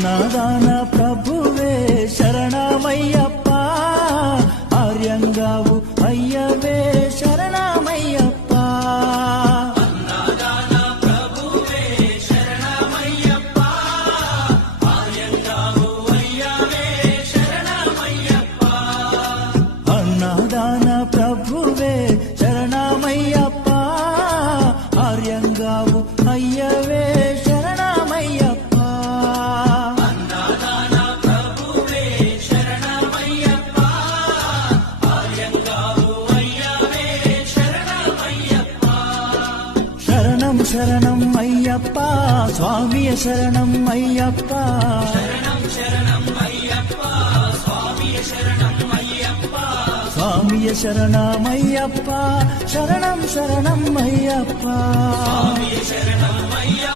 అన్నదాన ప్రభువే శరణమయ్యప్ప, ఆర్యంగావు అయ్యవే శరణమయ్యప్ప. అన్నదాన ప్రభువే శరణమయ్యప్ప, ఆర్యంగావు అయ్యవే శరణమయ్యప్ప. అన్నదాన ప్రభువే శరణమయ్యప్ప, ఆర్యంగావు అయ్యవే శరణమయ్యప్ప. అన్నదాన ప్రభువే శరణమయ్యప్ప, ఆర్యంగావు అయ్యవే శరణమయ్యప్ప. శరణం శరణం అయ్యప్ప, స్వామియ శరణం అయ్యప్ప. శరణం శరణం అయ్యప్ప, స్వామియ శరణం అయ్యప్ప. స్వామియ శరణమయ్యప్ప, శరణం శరణం అయ్యప్ప. స్వామియ శరణం అయ్యప్ప.